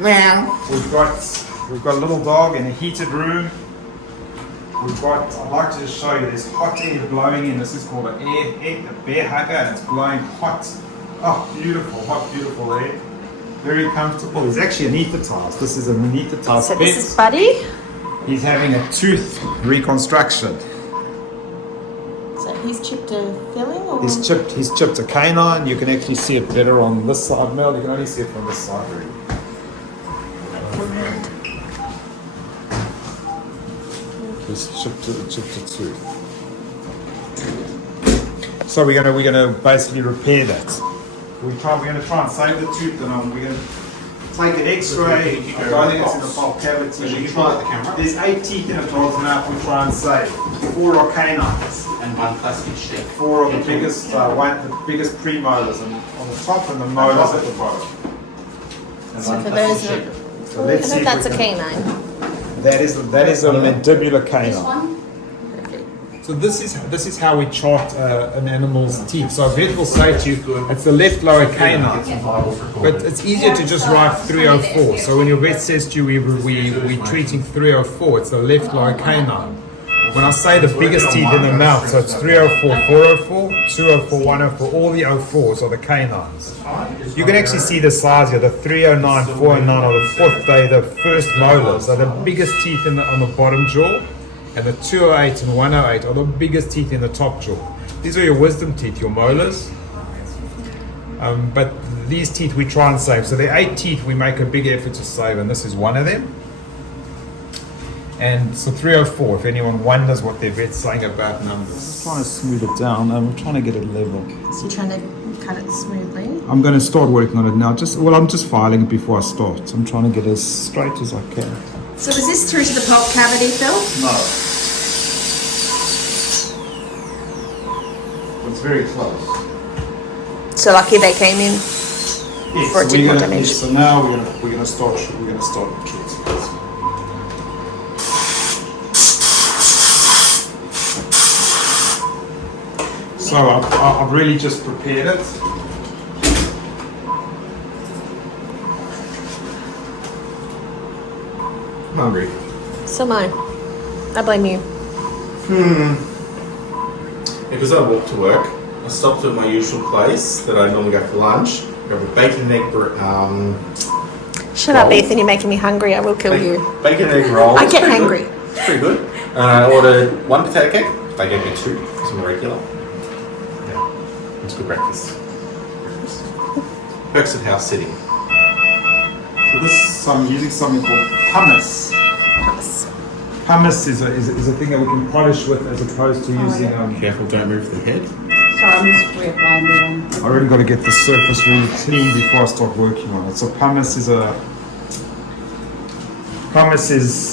We've got a little dog in a heated room. I'd like to just show you, there's hot air blowing in. This is called a bear hugger, and it's blowing hot. Oh, beautiful, hot, beautiful air. Very comfortable. He's actually anesthetized. This is an anesthetized So pet. this is Buddy. He's having a tooth reconstruction. So he's chipped a filling, or He's chipped a canine. You can actually see it better on this side, Mel. You can only see it from this side, really. Just chipped a tooth. So we're gonna basically repair that. We're gonna try and save the tooth, and we're gonna take an X-ray. I think it's in the bulk cavity. There's 8 teeth in it, large enough. We try and save. 4 are canines. And 1 plastic sheet. 4 of the biggest, the biggest premolars on the top, and the molars at the bottom. And so 1 for plastic those sheet. So let's see if that's we a can- canine. That is a mandibular canine. This one? So this is how we chart an animal's teeth. So a vet will say to you, it's the left lower canine. But it's easier to just write 304. So when your vet says to you, we're treating 304, it's the left lower canine. When I say the biggest teeth in the mouth, so it's 304, 404, 204, 104, all the 04s are the canines. You can actually see the size here. The 309, 409 are the the first molars. Are the biggest teeth on the bottom jaw. And the 208 and 108 are the biggest teeth in the top jaw. These are your wisdom teeth, your molars. But these teeth we try and save. So the 8 teeth we make a big effort to save, and this is one of them. And so 304, if anyone wonders what their vet's saying about numbers. Just trying to smooth it down. I'm trying to get it level. So you're trying to cut it smoothly. I'm going to start working on it now. I'm just filing it before I start. I'm trying to get as straight as I can. So is this through to the pulp cavity, Phil? No. It's very close. So lucky they came in. Yes, For a so, tickle damage. so now we're gonna start treating it. So I've really just prepared it. I'm hungry. So mine. I blame you. Because I walk to work, I stopped at my usual place that I normally go for lunch. Grab a bacon and egg Shut up, Ethan. You're making me hungry. I will kill you. Bacon and egg roll. I It's get pretty hungry. good. It's pretty good. I ordered 1 potato cake. They gave me 2 because I'm a regular. Yeah, it's good breakfast. Perks of house sitting. So I'm using something called pumice. Pumice is a thing that we can polish with as opposed to using. Careful, don't move the head. Sorry, I'm just reapplying the I really got to get the surface really clean before I start working on it. So pumice is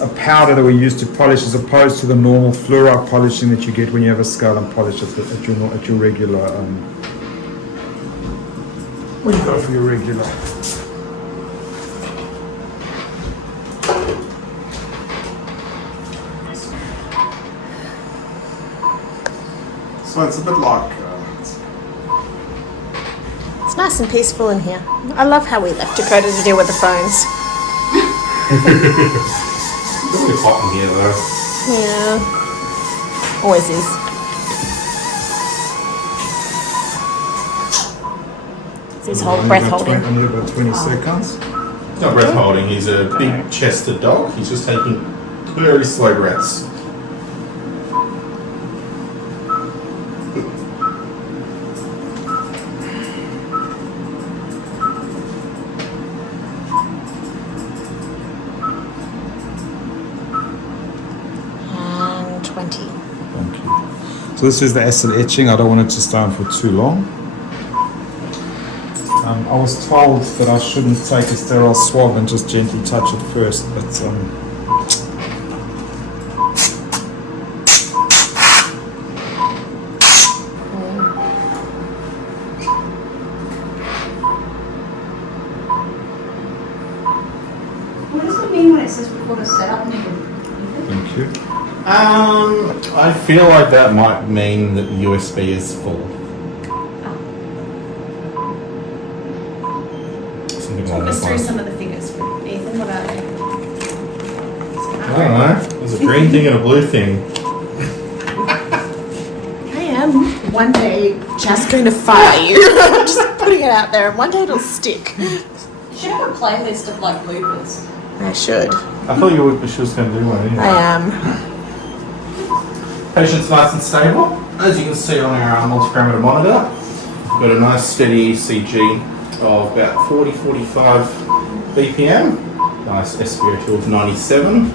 a powder that we use to polish as opposed to the normal fluoride polishing that you get when you have a skull and polish at your regular. What do you got for your regular? So it's a bit like. It's nice and peaceful in here. I love how we left Dakota to deal with the phones. It's a bit hot in here though. Yeah. Always is. It's his whole breath holding. Only about 20 seconds. He's not breath holding, he's a big chested dog. He's just taking very slow breaths. And 20. Thank you. So this is the acid etching. I don't want it to stay on for too long. I was told that I shouldn't take a sterile swab and just gently touch it first, but What does it mean when it says record a setup? thank you. I feel like that might mean that the USB is full. Something along Talk us those through lines. some of the figures for Ethan, what are they? I don't know. There's a green thing and a blue thing. I am one day just going to fire you. I'm just putting it out there, and one day it'll stick. You should have a playlist of like bloopers. I should. I thought she was going to do one anyway. I am. Patient's nice and stable. As you can see on our multi-parameter monitor, we've got a nice steady ECG of about 40-45 BPM. Nice SpO2 of 97.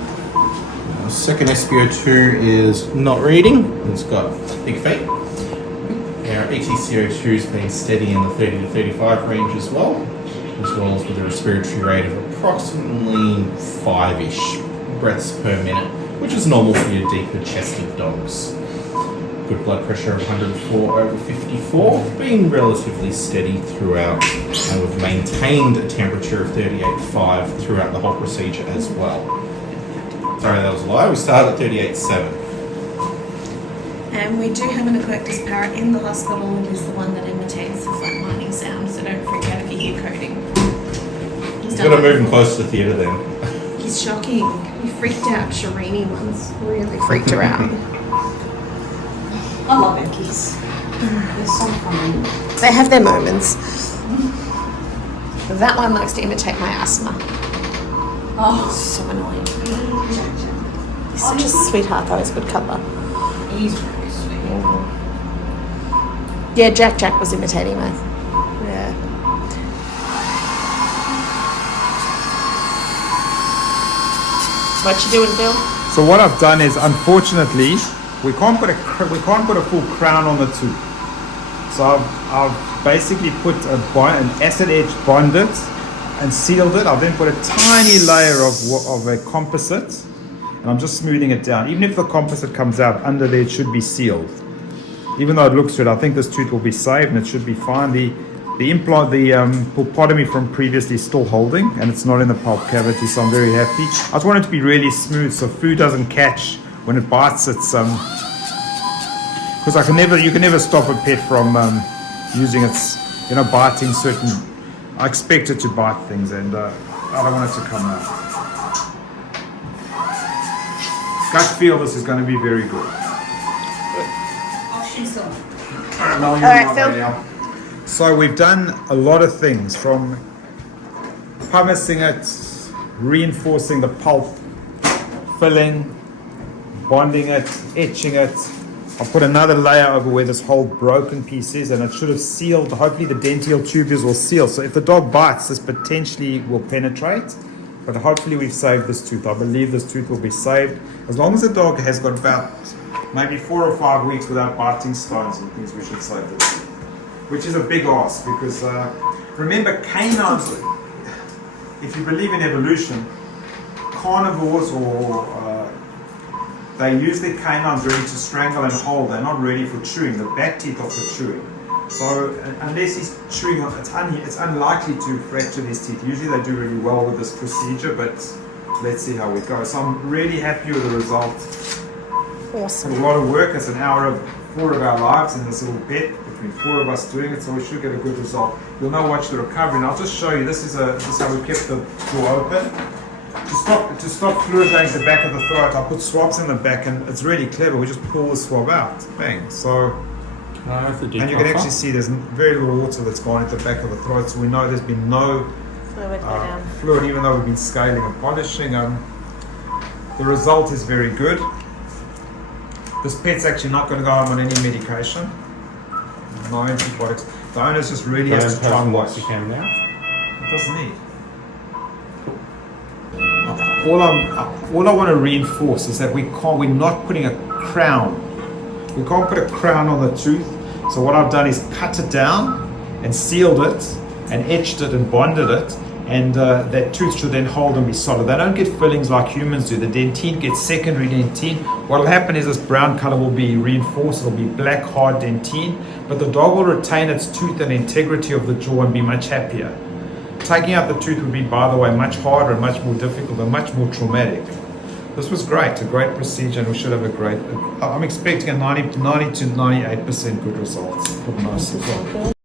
Second SpO2 is not reading. It's got big feet. Our ETCO2 has been steady in the 30 to 35 range as well as with a respiratory rate of approximately 5-ish breaths per minute, which is normal for your deeper chested dogs. Good blood pressure of 104/54, being relatively steady throughout, and we've maintained a temperature of 38.5 throughout the whole procedure as well. Sorry, that was a lie. We started at 38.7. And we do have an Equectus parrot in the hospital. It is the one that imitates the flatlining sound, so don't freak out if you hear coding. You've got to move him close to the theatre then. He's shocking. He freaked out. Shirini once really freaked her out. I love Eckies. They're so funny. They have their moments. That one likes to imitate my asthma. Oh, So annoying. He's such a sweetheart though. He's a good cuddler. he's very sweet. Yeah, Jack was imitating me. Yeah. What you doing, Bill? So what I've done is, unfortunately, we can't put a full crown on the tooth. So I've basically put an acid edge bonded and sealed it. I've then put a tiny layer of a composite, and I'm just smoothing it down. Even if the composite comes out, under there it should be sealed. Even though it looks good, I think this tooth will be saved and it should be fine. The implant, the pulpotomy from previously is still holding, and it's not in the pulp cavity, so I'm very happy. I just want it to be really smooth so food doesn't catch when it bites. It's because you can never stop a pet from using its, biting certain. I expect it to bite things, and I don't want it to come out. Gut feel, this is going to be very good. Oh, she's on. All right, Phil. So we've done a lot of things, from pumicing it, reinforcing the pulp, filling, bonding it, etching it. I'll put another layer over where this whole broken piece is, and it should have sealed. Hopefully the dentil tubules will seal. So if the dog bites, this potentially will penetrate. But hopefully we've saved this tooth. I believe this tooth will be saved. As long as the dog has got about maybe 4 or 5 weeks without biting stones and things, we should save the tooth. Which is a big ask, because remember, canines, if you believe in evolution, carnivores they use their canines ready to strangle and hold. They're not ready for chewing. The back teeth are for chewing. So unless he's chewing, it's unlikely to fracture his teeth. Usually they do really well with this procedure, but let's see how we go. So I'm really happy with the result. Awesome. It's a lot of work. It's an hour of 4 of our lives in this little pet, between 4 of us doing it, so we should get a good result. You'll now watch the recovery, and I'll just show you. This is how we kept the door open. To stop fluid going to the back of the throat, I put swabs in the back, and it's really clever. We just pull the swab out, bang. So, and you can actually see there's very little water that's gone into the back of the throat, so we know there's been no fluid, even though we've been scaling and polishing. The result is very good. This pet's actually not going to go home on any medication, no antibiotics. The owner's just really has to try and watch. It doesn't need. All I want to reinforce is that we're not putting a crown. We can't put a crown on the tooth. So what I've done is cut it down and sealed it and etched it and bonded it, and that tooth should then hold and be solid. They don't get fillings like humans do. The dentine gets secondary dentine. What will happen is this brown color will be reinforced. It'll be black, hard dentine, but the dog will retain its tooth and integrity of the jaw and be much happier. Taking out the tooth would be, by the way, much harder and much more difficult and much more traumatic. This was great, a great procedure, and we should have a great, I'm expecting a 90 to 98% good results for most of them.